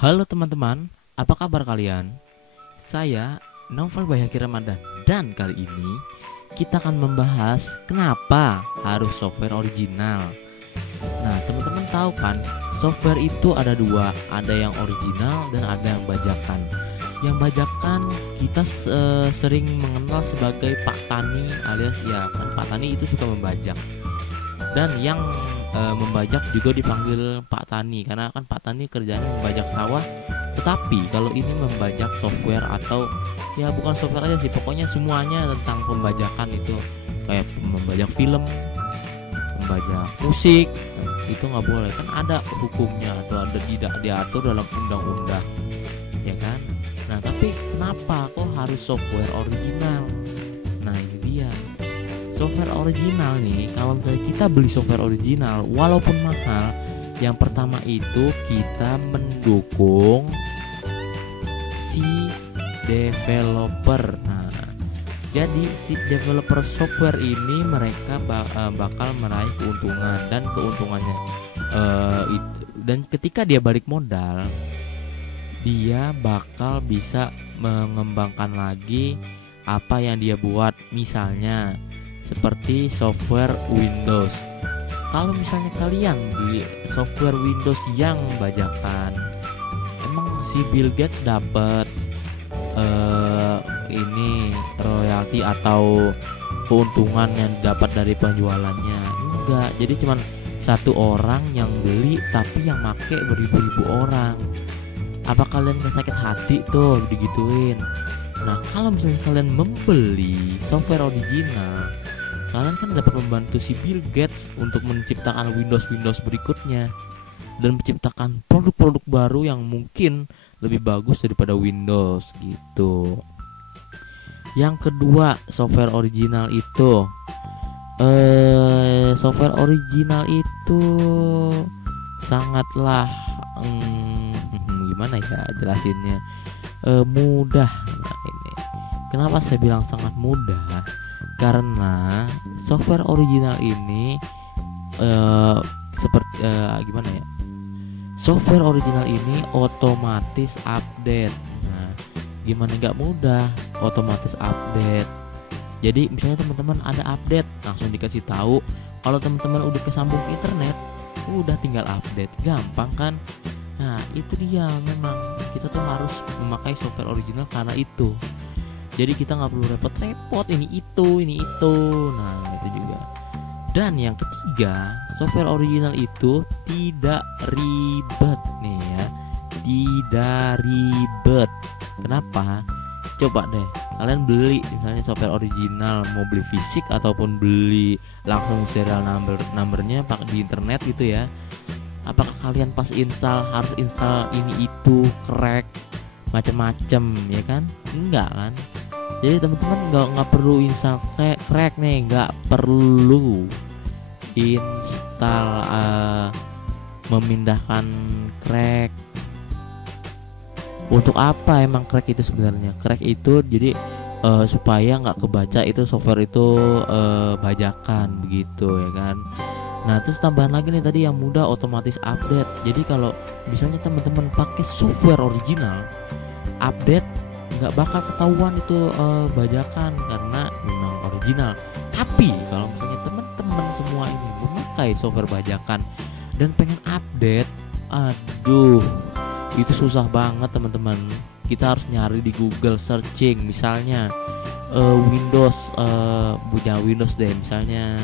Halo teman-teman, apa kabar kalian? Saya Novel Bayhaki Ramadan dan kali ini kita akan membahas kenapa harus software original. Nah, teman-teman tahu kan, software itu ada dua, ada yang original dan ada yang bajakan. Yang bajakan kita sering mengenal sebagai Pak Tani, alias ya kan Pak Tani itu suka membajak. Dan yang membajak juga dipanggil Pak Tani karena kan Pak Tani kerjanya membajak sawah. Tetapi kalau ini membajak software atau ya bukan software aja sih, pokoknya semuanya tentang pembajakan itu, kayak membajak film, membajak musik, itu nggak boleh, kan ada hukumnya atau ada tidak diatur dalam undang-undang, ya kan. Nah tapi kenapa kok harus software original? Nah ini dia, software original nih, kalau misalnya kita beli software original walaupun mahal, yang pertama itu kita mendukung si developer. Nah, jadi si developer software ini mereka bakal meraih keuntungan, dan keuntungannya dan ketika dia balik modal, dia bakal bisa mengembangkan lagi apa yang dia buat, misalnya seperti software Windows. Kalau misalnya kalian beli software Windows yang bajakan, emang si Bill Gates dapat ini royalti atau keuntungan yang dapat dari penjualannya? Enggak. Jadi cuman satu orang yang beli, tapi yang make beribu-ribu orang. Apa kalian gak sakit hati tuh digituin? Nah, kalau misalnya kalian membeli software original, kalian kan dapat membantu si Bill Gates untuk menciptakan Windows berikutnya dan menciptakan produk-produk baru yang mungkin lebih bagus daripada Windows gitu. Yang kedua, software original itu sangatlah gimana ya jelasinnya, mudah. Nah, ini kenapa saya bilang sangat mudah, karena software original ini seperti gimana ya, software original ini otomatis update. Nah, gimana nggak mudah, otomatis update. Jadi misalnya teman-teman ada update, langsung dikasih tahu. Kalau teman-teman udah kesambung ke internet, udah tinggal update, gampang kan. Nah itu dia, memang kita tuh harus memakai software original karena itu. Jadi kita nggak perlu repot-repot ini itu. Nah itu juga. Dan yang ketiga, software original itu tidak ribet nih ya, tidak ribet. Kenapa? Coba deh kalian beli misalnya software original, mau beli fisik ataupun beli langsung serial numbernya pakai di internet gitu ya. Apakah kalian pas install harus install ini itu, crack macam-macam ya kan? Enggak kan? Jadi teman-teman nggak perlu install crack nih, nggak perlu install memindahkan crack. Untuk apa emang crack itu sebenarnya? Crack itu jadi supaya nggak kebaca itu software itu bajakan begitu ya kan. Nah terus tambahan lagi nih tadi yang mudah, otomatis update. Jadi kalau misalnya teman-teman pakai software original, update nggak bakal ketahuan itu bajakan karena memang original. Tapi kalau misalnya teman-teman semua ini memakai software bajakan dan pengen update, aduh itu susah banget teman-teman. Kita harus nyari di Google searching, misalnya Windows, punya Windows deh misalnya,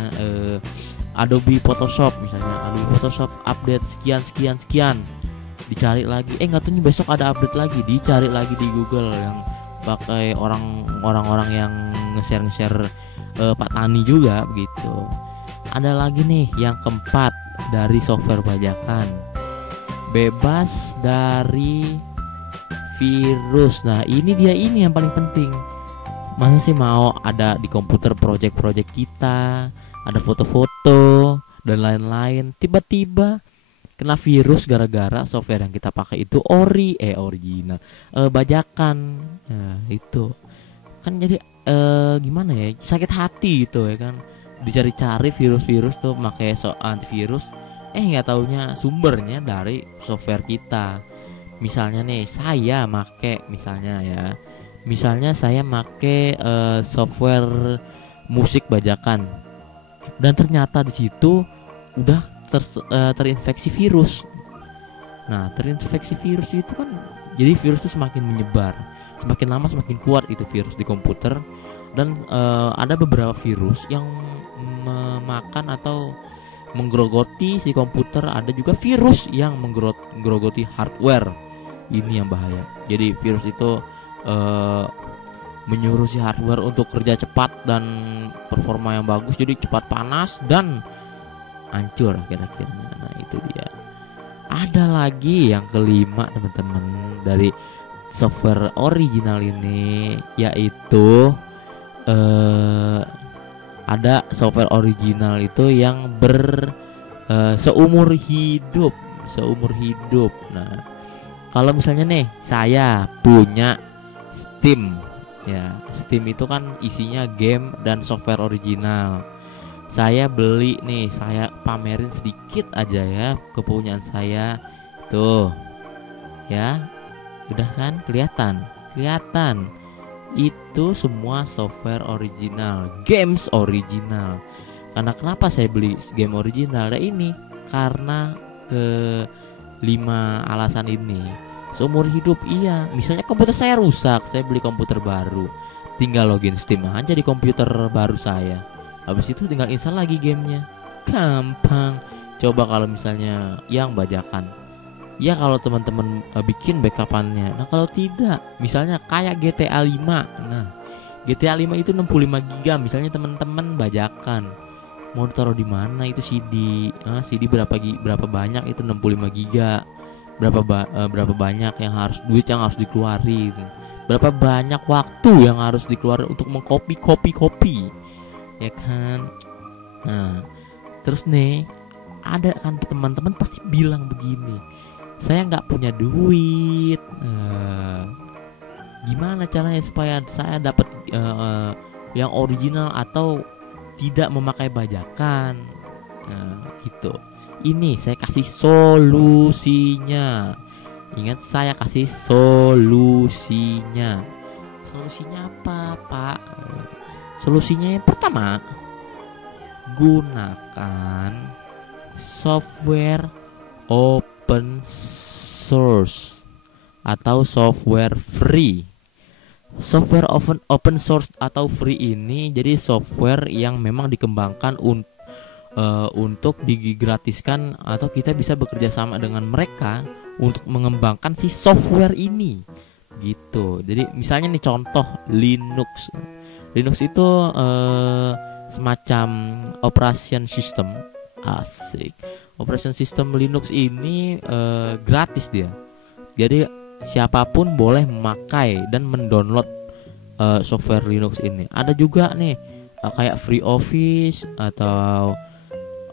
Adobe Photoshop misalnya, Adobe Photoshop update sekian, dicari lagi, nggak tahu besok ada update lagi, dicari lagi di Google yang pakai orang-orang yang nge-share Pak Tani juga begitu. Ada lagi nih yang keempat dari software bajakan, bebas dari virus. Nah ini yang paling penting. Masa sih mau ada di komputer project kita, ada foto-foto dan lain-lain, tiba-tiba kena virus gara-gara software yang kita pakai itu original, bajakan. Nah itu kan jadi gimana ya, sakit hati gitu ya kan. Dicari-cari virus-virus tuh pakai antivirus, nggak taunya sumbernya dari software kita. Misalnya nih saya make misalnya ya. Misalnya saya make software musik bajakan dan ternyata di situ udah terinfeksi virus. Nah, terinfeksi virus itu kan jadi virus itu semakin menyebar. Semakin lama semakin kuat itu virus di komputer dan ada beberapa virus yang memakan atau menggerogoti si komputer, ada juga virus yang menggerogoti hardware. Ini yang bahaya. Jadi virus itu menyuruh si hardware untuk kerja cepat dan performa yang bagus, jadi cepat panas dan hancur akhir-akhirnya. Nah, itu dia. Ada lagi yang kelima teman-teman dari software original ini, yaitu ada software original itu yang seumur hidup. Nah, kalau misalnya nih saya punya Steam, ya Steam itu kan isinya game dan software original. Saya beli nih, saya pamerin sedikit aja ya kepunyaan saya tuh, ya udah kan kelihatan itu semua software original, games original. Karena kenapa saya beli game original? Nah ini karena ke 5 alasan ini. Seumur hidup, iya. Misalnya komputer saya rusak, saya beli komputer baru, tinggal login Steam aja di komputer baru saya. Habis itu tinggal install lagi gamenya, gampang. Coba kalau misalnya yang bajakan, ya kalau teman-teman bikin backupannya. Nah kalau tidak, misalnya kayak GTA 5. Nah GTA 5 itu 65 GB. Misalnya teman-teman bajakan, mau taruh di mana itu CD? CD berapa banyak itu 65 GB? Berapa banyak yang harus yang harus dikeluarin? Berapa banyak waktu yang harus dikeluarin untuk mengcopy ya kan? Nah, terus nih ada kan teman-teman pasti bilang begini, saya nggak punya duit. Gimana caranya supaya saya dapat yang original atau tidak memakai bajakan? Gitu. Ini saya kasih solusinya. Ingat, saya kasih solusinya. Solusinya apa, Pak? Solusinya yang pertama, gunakan software open source atau software free. Software open source atau free ini jadi software yang memang dikembangkan untuk digratiskan atau kita bisa bekerja sama dengan mereka untuk mengembangkan si software ini gitu. Jadi misalnya nih contoh Linux itu semacam operation system. Asik. Operation system Linux ini gratis dia. Jadi siapapun boleh memakai dan mendownload software Linux ini. Ada juga nih kayak free office atau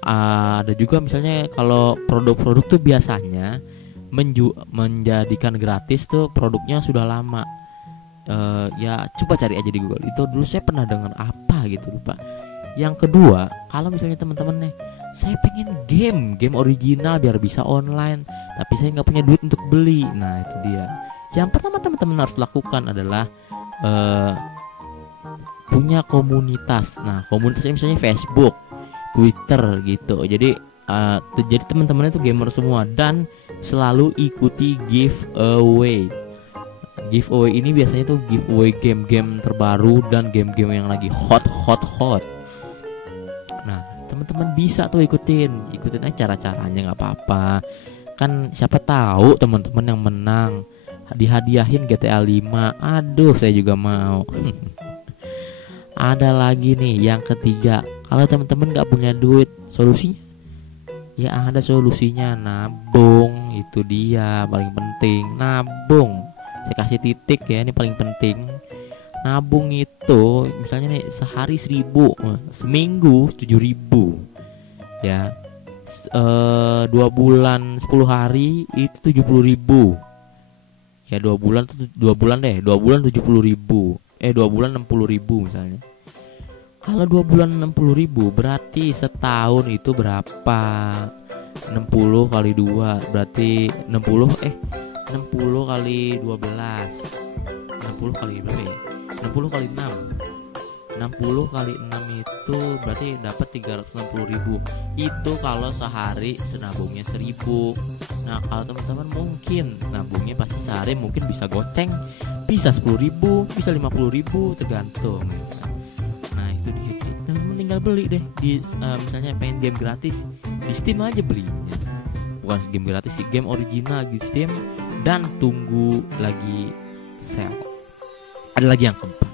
ada juga misalnya kalau produk-produk tuh biasanya menjadikan gratis tuh produknya sudah lama. Ya coba cari aja di Google. Itu dulu saya pernah dengar apa gitu, lupa. Yang kedua, kalau misalnya teman-teman nih, saya pengen game original biar bisa online, tapi saya nggak punya duit untuk beli. Nah itu dia. Yang pertama teman-teman harus lakukan adalah punya komunitas. Nah komunitasnya misalnya Facebook, Twitter gitu. Jadi teman-teman itu gamer semua dan selalu ikuti giveaway. Giveaway ini biasanya tuh giveaway game-game terbaru dan game-game yang lagi hot. Nah teman-teman bisa tuh ikutin aja cara-caranya, nggak apa-apa. Kan siapa tahu teman-teman yang menang dihadiahin GTA 5. Aduh saya juga mau. Ada lagi nih yang ketiga, kalau teman-teman nggak punya duit, solusinya ya ada solusinya, nabung. Itu dia paling penting, nabung. Saya kasih titik ya, ini paling penting. Nabung itu misalnya nih sehari 1.000, seminggu 7.000 ya. 2 bulan 10 hari itu 70.000 ya. 2 bulan 70.000. 2 bulan 60.000 misalnya. Kalau 2 bulan 60.000 berarti setahun itu berapa? 60 kali 2 berarti 60 60 kali 12, 60 kali berapa ya? 60 kali 6, 60 kali 6 itu berarti dapat 360.000. Itu kalau sehari senabungnya 1.000. Nah kalau teman-teman mungkin nabungnya pasti sehari mungkin bisa goceng, bisa 10.000, bisa 50.000 tergantung. Nah itu dia, teman-teman tinggal beli deh di misalnya pengen game gratis di Steam aja belinya. Bukan game gratis sih, game original di Steam, dan tunggu lagi sale. Ada lagi yang keempat,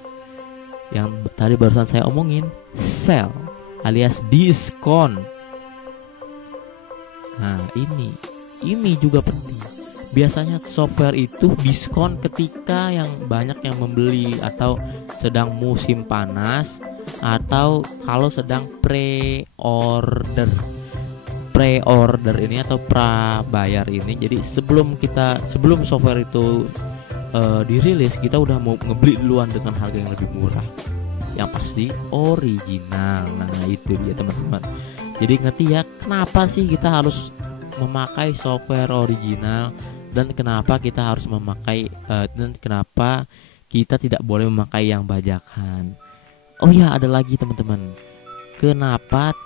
yang tadi barusan saya omongin, sale alias diskon. Nah ini juga penting. Biasanya software itu diskon ketika yang banyak yang membeli, atau sedang musim panas, atau kalau sedang pre-order ini atau prabayar ini. Jadi sebelum software itu dirilis, kita udah mau ngebeli duluan dengan harga yang lebih murah, yang pasti original. Nah itu dia teman-teman. Jadi ngerti ya kenapa sih kita harus memakai software original, dan kenapa kita harus memakai dan kenapa kita tidak boleh memakai yang bajakan. Oh ya, ada lagi teman-teman, kenapa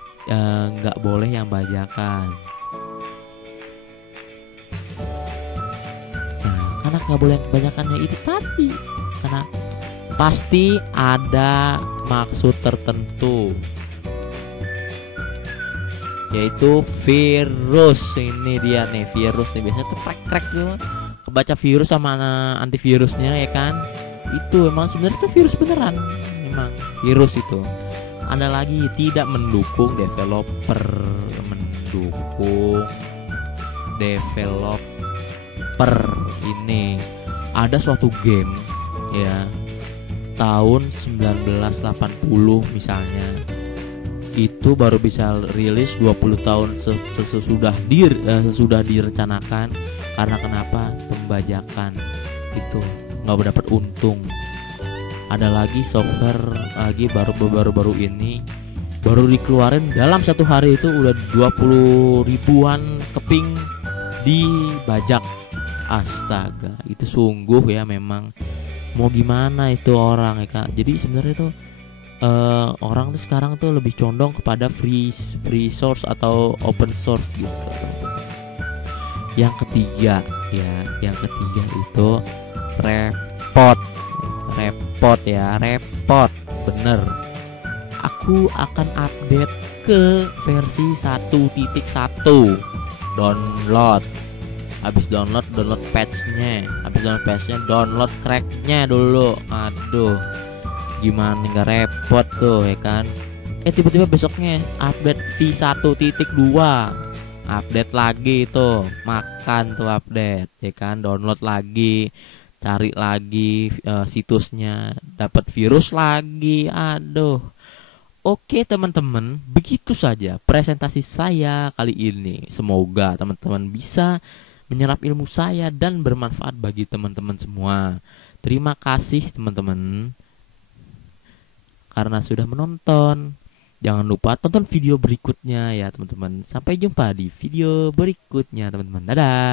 nggak boleh yang bajakan? Nah, karena nggak boleh yang kebanyakannya itu tadi, karena pasti ada maksud tertentu, yaitu virus. Ini dia nih, virus nih biasanya tuh crack tuh kebaca virus sama antivirusnya ya kan. Itu emang sebenarnya tuh virus beneran, memang virus itu. Ada lagi, tidak mendukung developer ini. Ada suatu game ya tahun 1980 misalnya, itu baru bisa rilis 20 tahun sesudah direncanakan. Karena kenapa? Pembajakan, itu nggak dapat untung. Ada lagi software lagi baru ini baru dikeluarin, dalam satu hari itu udah 20 ribuan keping dibajak. Astaga, itu sungguh ya, memang mau gimana itu orang ya Kak. Jadi sebenarnya tuh orang tuh sekarang tuh lebih condong kepada free source atau open source gitu. Yang ketiga itu repot bener. Aku akan update ke versi 1.1, download. Habis download patchnya, download cracknya dulu. Aduh, gimana nggak repot tuh ya kan. Tiba-tiba besoknya update v1.2, update lagi tuh, makan tuh update ya kan. Download lagi, cari lagi situsnya, dapat virus lagi. Aduh. Oke teman-teman, begitu saja presentasi saya kali ini. Semoga teman-teman bisa menyerap ilmu saya dan bermanfaat bagi teman-teman semua. Terima kasih teman-teman karena sudah menonton. Jangan lupa tonton video berikutnya ya teman-teman. Sampai jumpa di video berikutnya teman-teman. Dadah.